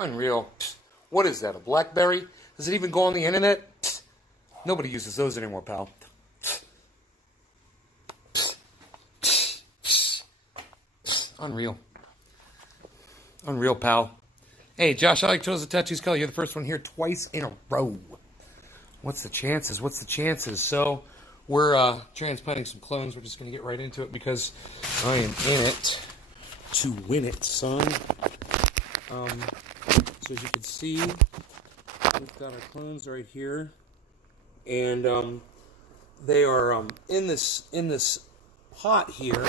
Unreal. What is that, a BlackBerry? Does it even go on the internet? Nobody uses those anymore, pal. Unreal. Unreal, pal. Hey, Josh, I like Chose the Tattoos Color. You're the first one here twice in a row. What's the chances? What's the chances? So, we're transplanting some clones. We're just going to get right into it because I am in it to win it, son. So as you can see, we've got our clones right here. And they are in this pot here.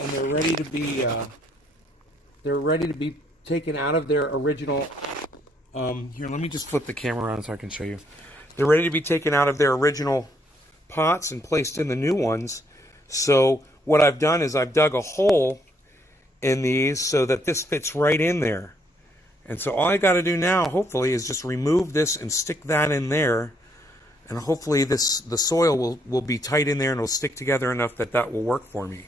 And they're ready to be taken out of their original. Here, let me just flip the camera around so I can show you. They're ready to be taken out of their original pots and placed in the new ones. So what I've done is I've dug a hole in these so that this fits right in there. And so all I got to do now, hopefully, is just remove this and stick that in there. And hopefully the soil will be tight in there and it'll stick together enough that that will work for me.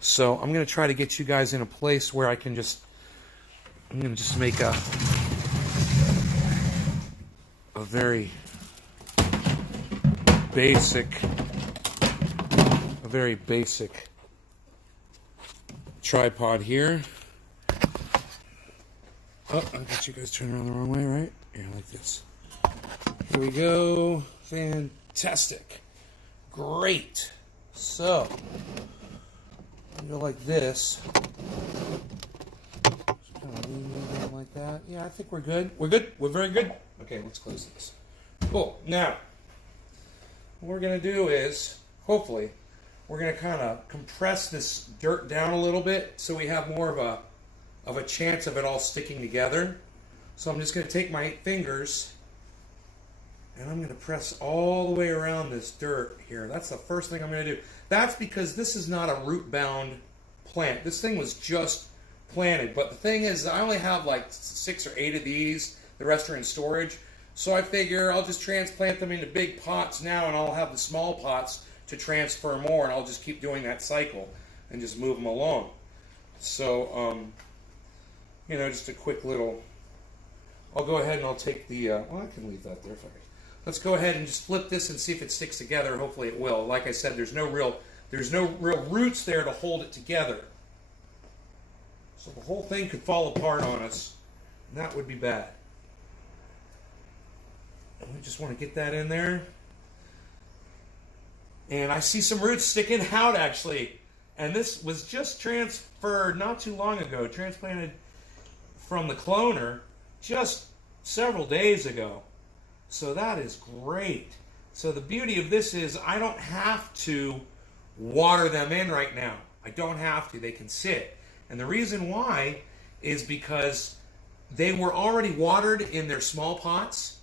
So I'm going to try to get you guys in a place where I'm going to just make a very basic tripod here. Oh, I got you guys turned around the wrong way, right? Yeah, like this. Here we go. Fantastic. Great. So, go like this. Just kind of lean down like that. Yeah, I think we're good. We're good. We're very good. Okay, let's close this. Cool. Now, what we're going to do is, hopefully, we're going to kind of compress this dirt down a little bit so we have more of a chance of it all sticking together. So I'm just going to take my 8 fingers and I'm going to press all the way around this dirt here. That's the first thing I'm going to do. That's because this is not a root-bound plant. This thing was just planted. But the thing is, I only have like 6 or 8 of these. The rest are in storage. So I figure I'll just transplant them into big pots now, and I'll have the small pots to transfer more, and I'll just keep doing that cycle and just move them along. So, you know, just a quick little... I'll go ahead and I'll take the... well, I can leave that there. Let's go ahead and just flip this and see if it sticks together. Hopefully it will. Like I said, there's no real roots there to hold it together. So the whole thing could fall apart on us, and that would be bad. And we just want to get that in there. And I see some roots sticking out, actually. And this was just transferred not too long ago, transplanted from the cloner just several days ago. So that is great. So the beauty of this is I don't have to water them in right now. I don't have to. They can sit. And the reason why is because they were already watered in their small pots.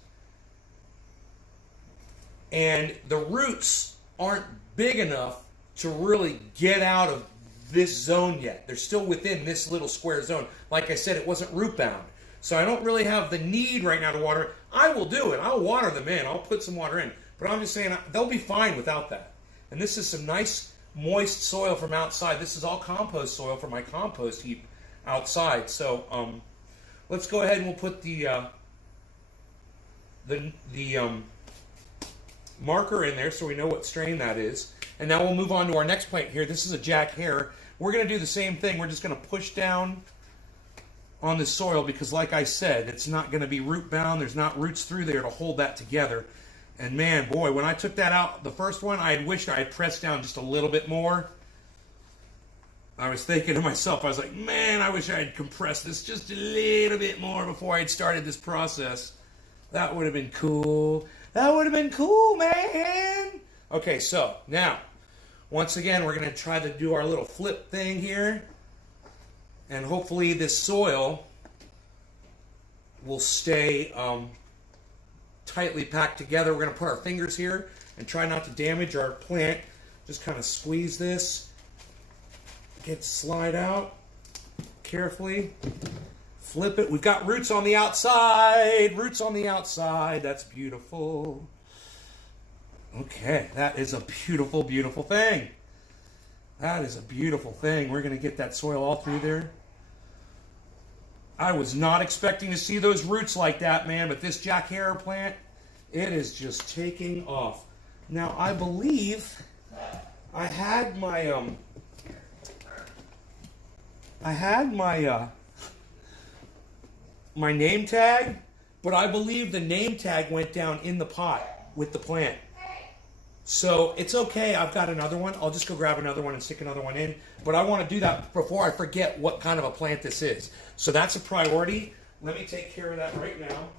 And the roots aren't big enough to really get out of this zone yet. They're still within this little square zone. Like I said, it wasn't root bound. So I don't really have the need right now to water it. I will do it. I'll water them in. I'll put some water in. But I'm just saying they'll be fine without that. And this is some nice moist soil from outside. This is all compost soil from my compost heap outside. So let's go ahead and we'll put the marker in there so we know what strain that is. And now we'll move on to our next plant here. This is a Jack Hare. We're going to do the same thing. We're just going to push down on the soil because, like I said, it's not going to be root bound. There's not roots through there to hold that together. And man, boy, when I took that out, the first one, I had wished I had pressed down just a little bit more. I was thinking to myself, I was like, man, I wish I had compressed this just a little bit more before I had started this process. That would have been cool. That would have been cool, man. Okay, so now, once again, we're going to try to do our little flip thing here. And hopefully this soil will stay tightly packed together. We're going to put our fingers here and try not to damage our plant. Just kind of squeeze this. Slide out carefully. Flip it. We've got roots on the outside. Roots on the outside. That's beautiful. Okay, that is a beautiful, beautiful thing. That is a beautiful thing. We're going to get that soil all through there. I was not expecting to see those roots like that, man, but this Jack Herer plant, it is just taking off. Now, I believe I had my my name tag, but I believe the name tag went down in the pot with the plant. So it's okay. I've got another one. I'll just go grab another one and stick another one in. But I want to do that before I forget what kind of a plant this is. So that's a priority. Let me take care of that right now.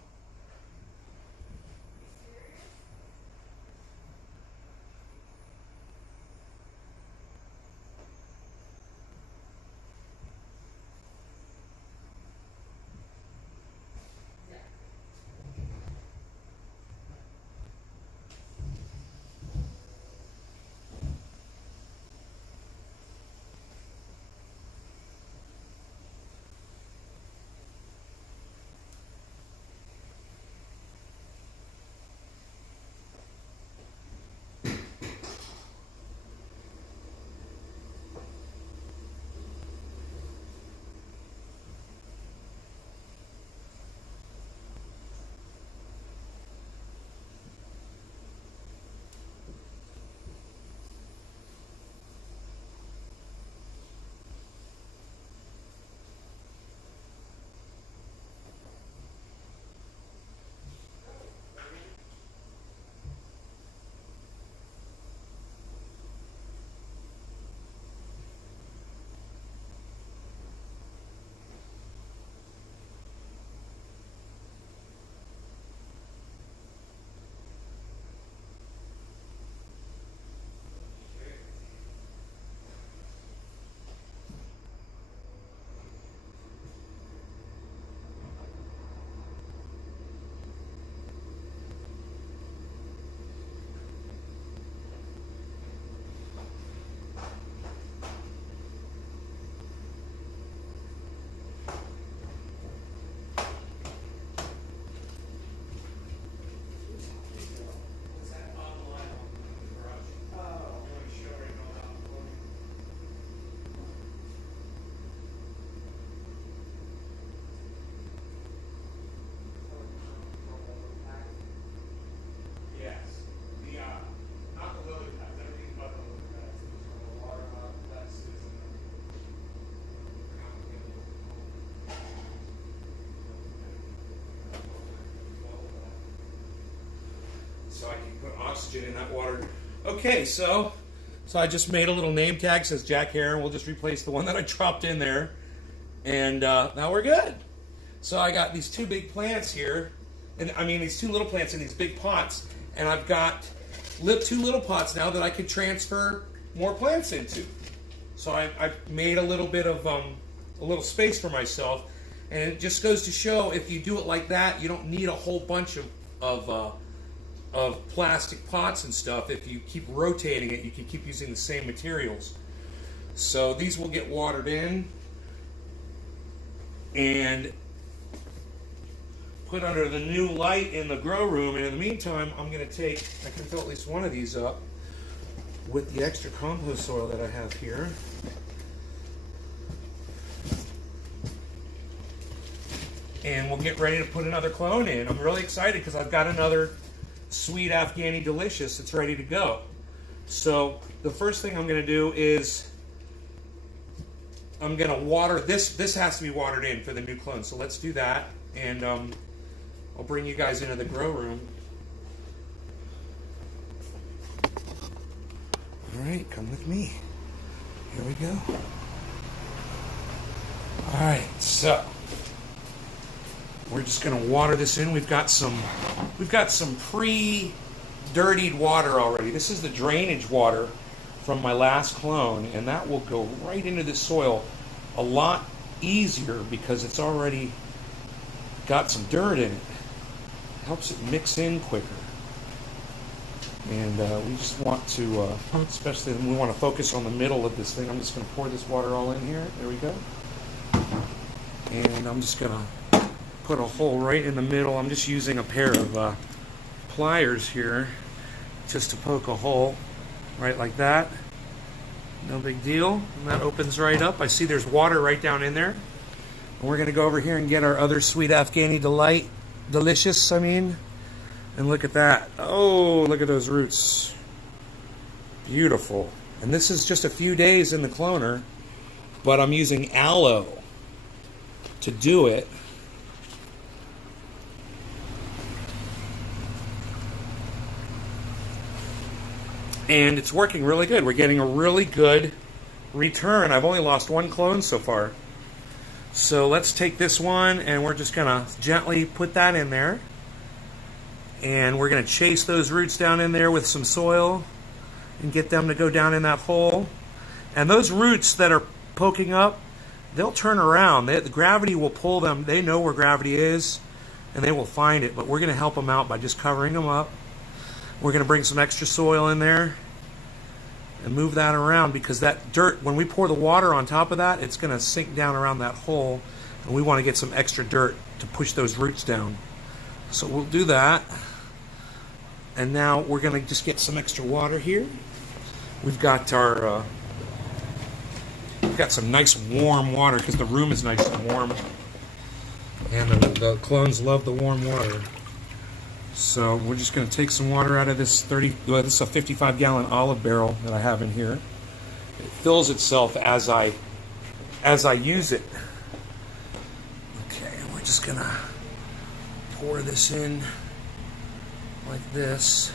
So I can put oxygen in that water. Okay, so I just made a little name tag, says Jack Herer. We'll just replace the one that I dropped in there. And now we're good. So I got these two big plants here. And I mean, these two little plants in these big pots. And I've got two little pots now that I could transfer more plants into. So I've made a little bit of a little space for myself. And it just goes to show, if you do it like that, you don't need a whole bunch of plastic pots and stuff. If you keep rotating it, you can keep using the same materials. So these will get watered in and put under the new light in the grow room. And in the meantime, I can fill at least one of these up with the extra compost soil that I have here. And we'll get ready to put another clone in. I'm really excited because I've got another sweet Afghani delicious that's ready to go. So the first thing I'm going to do is I'm going to water this. This has to be watered in for the new clone. So let's do that, and I'll bring you guys into the grow room. All right, come with me. Here we go. All right, so we're just going to water this in. We've got some pre-dirtied water already. This is the drainage water from my last clone, and that will go right into the soil a lot easier because it's already got some dirt in it. Helps it mix in quicker. And we just want to, especially when we want to focus on the middle of this thing, I'm just going to pour this water all in here. There we go. And I'm just going to put a hole right in the middle. I'm just using a pair of pliers here just to poke a hole right like that. No big deal. And that opens right up. I see there's water right down in there. And we're going to go over here and get our other sweet Afghani delight. Delicious, I mean. And look at that. Oh, look at those roots. Beautiful. And this is just a few days in the cloner, but I'm using aloe to do it. And it's working really good. We're getting a really good return. I've only lost one clone so far. So let's take this one and we're just gonna gently put that in there. And we're gonna chase those roots down in there with some soil and get them to go down in that hole. And those roots that are poking up, they'll turn around. The gravity will pull them. They know where gravity is and they will find it. But we're gonna help them out by just covering them up. We're going to bring some extra soil in there and move that around, because that dirt, when we pour the water on top of that, it's going to sink down around that hole, and we want to get some extra dirt to push those roots down. So we'll do that. And now we're going to just get some extra water here. We've got our we've got some nice warm water because the room is nice and warm, and the clones love the warm water. So we're just going to take some water out of this this is a 55-gallon olive barrel that I have in here. It fills itself as I use it. Okay, we're just going to pour this in like this.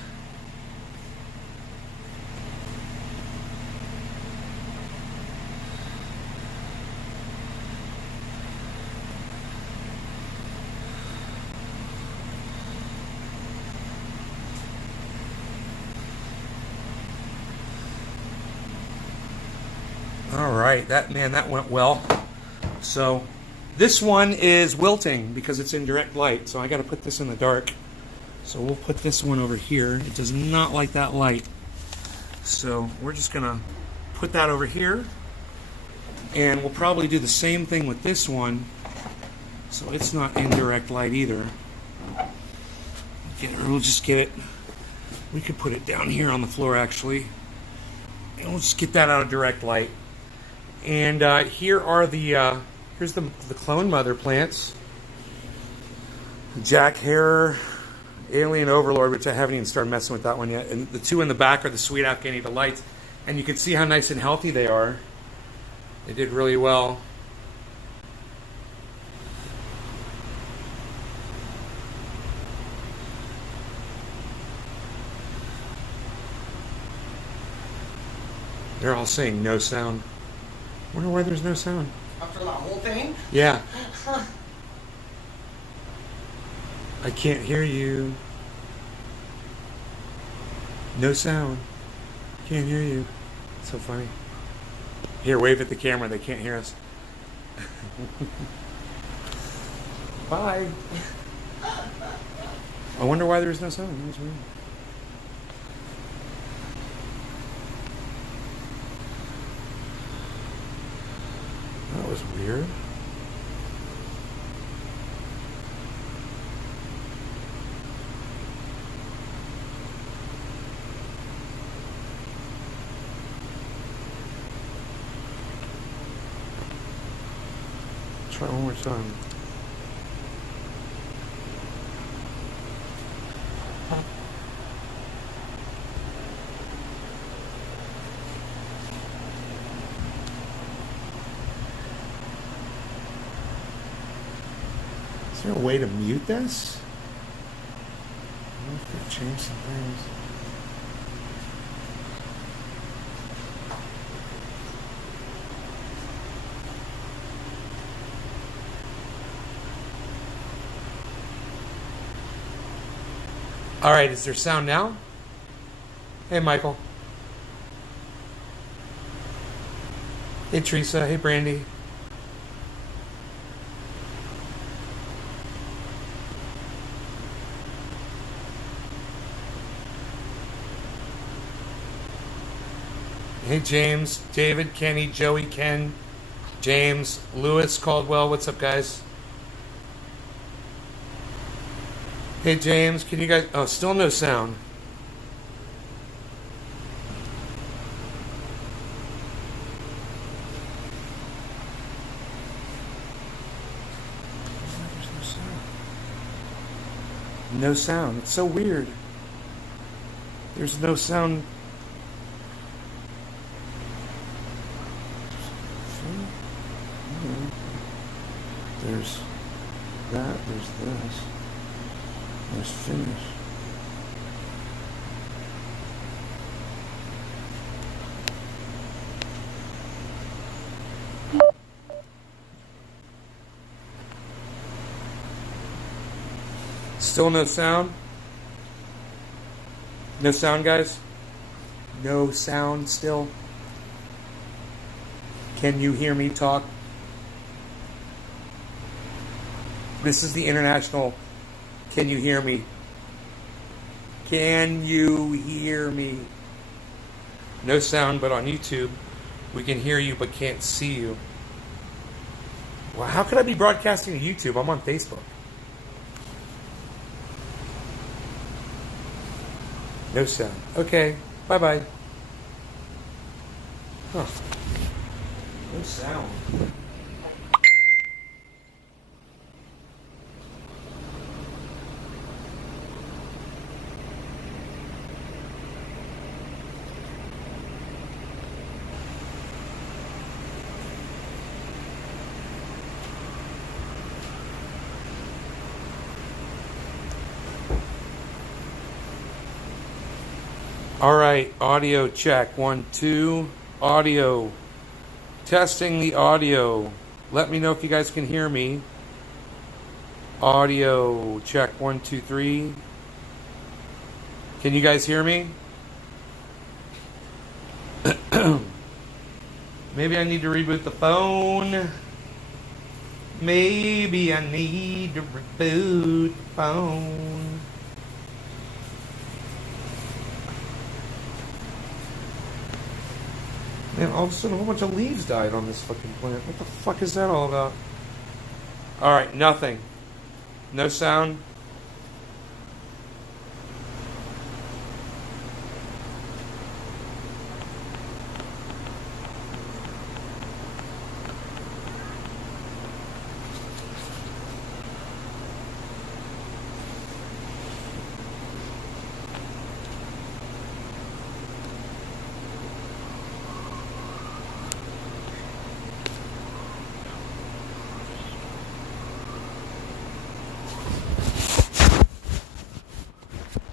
All right, that went well. So this one is wilting because it's in direct light, so I got to put this in the dark. So we'll put this one over here. It does not like that light. So we're just going to put that over here, and we'll probably do the same thing with this one, so it's not in direct light either. We'll just get it. We could put it down here on the floor actually, and we'll just get that out of direct light. And here are here's the clone mother plants. Jack Hare, Alien Overlord, which I haven't even started messing with that one yet. And the two in the back are the sweet Afghani delights. And you can see how nice and healthy they are. They did really well. They're all saying no sound. Wonder why there's no sound. After that whole thing? Yeah. I can't hear you. No sound. Can't hear you. So funny. Here, wave at the camera. They can't hear us. Bye. I wonder why there's no sound. That was weird. That was weird. Try one more time. Is there a way to mute this? I wonder if they changed some things. All right, is there sound now? Hey, Michael. Hey, Teresa. Hey, Brandy. Hey, James, David, Kenny, Joey, Ken, James, Lewis, Caldwell. What's up, guys? Hey, James, can you guys... Oh, still no sound. No sound. It's so weird. There's no sound. There's that. There's this. There's finish. Still no sound? No sound, guys? No sound still? Can you hear me talk? This is the international. Can you hear me? Can you hear me? No sound, but on YouTube, we can hear you but can't see you. Well, how could I be broadcasting to YouTube? I'm on Facebook. No sound. Okay. Bye-bye. Huh. No sound. All right, audio check. 1, 2. Audio. Testing the audio. Let me know if you guys can hear me. Audio check. 1, 2, 3. Can you guys hear me? Maybe I need to reboot the phone. Maybe I need to reboot the phone. Man, all of a sudden a whole bunch of leaves died on this fucking plant. What the fuck is that all about? Alright, nothing. No sound.